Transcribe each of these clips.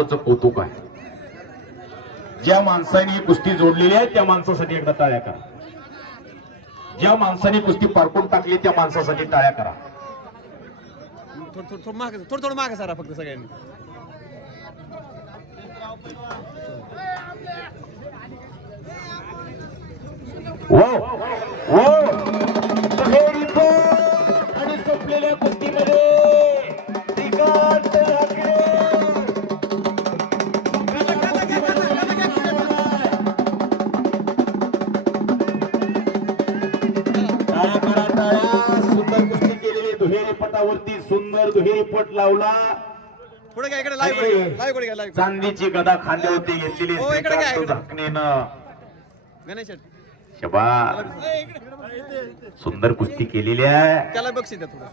कौतुक आहे. ज्या माणसाने कुस्ती जोडलेली आहे त्या माणसासाठी एकदा टाळ्या करा. ज्या माणसाने कुस्ती पारखून टाकली त्या माणसासाठी टाळ्या करा. थोडं मागे सारा फक्त सगळ्यांनी. आणि संपलेल्या कुस्तीमध्ये सुंदर कुस्ती केलेली दुहेरी पटावरती सुंदर दुहेरी पट लावला. पुढे काय इकडे लाईव्ह चांदीची गदा खांद्यावरती घेतलेली झाकणीनं. गणेश शबास, सुंदर कुस्ती केलेली आहे. त्याला बक्षीस द्या थोडं.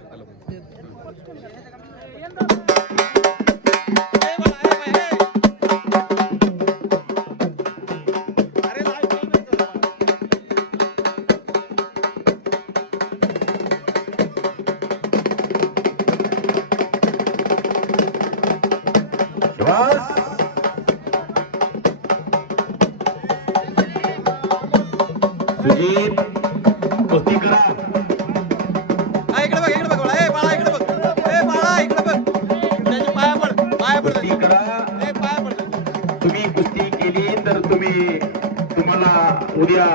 सुजीत कुस्ती करा. इकडे बघ बाळा इकडे बघ. बाळा इकडे बघ. त्याच्या पाया पड कुस्ती करा. पाया पड. तुम्ही कुस्ती केली तर तुम्हाला उद्या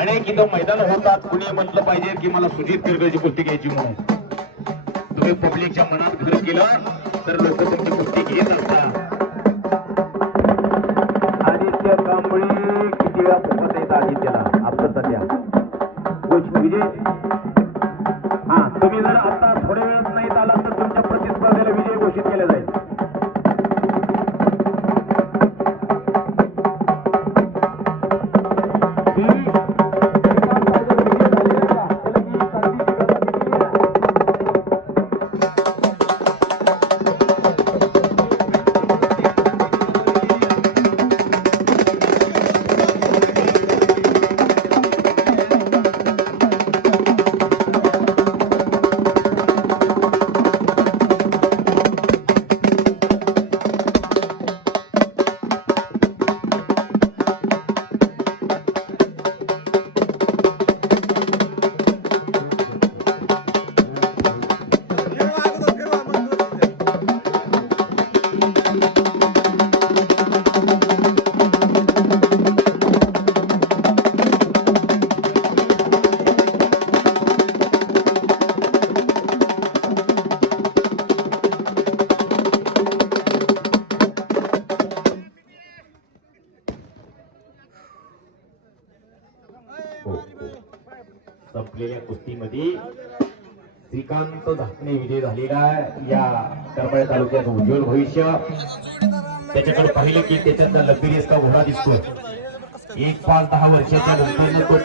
अनेक इथं मैदान होतात. कुणी म्हटलं पाहिजे की मला सुजीत पिरगळची कुस्ती घ्यायची म्हणून. तुम्ही पब्लिकच्या मनात घर केलं तर लोक तुमची कुस्ती घेत असतात. आदित्य कांबळी किती वेळा फोकस येत आदित्यला आपलं सध्या गोष्ट विजय. हा, तुम्ही जर आता थोड्या वेळात नाही आला तर तुमच्या प्रतिस्पर्धेला विजय घोषित केला जाईल. संपलेल्या कुस्तीमध्ये श्रीकांत झाकणे विजय झालेला आहे. या करमाळा तालुक्यात उज्ज्वल भविष्य. त्याच्याकडे पाहिलं की त्याच्यात लग्झरियस का घोडा दिसतो. 1-5-10 वर्षाच्या नंतर तो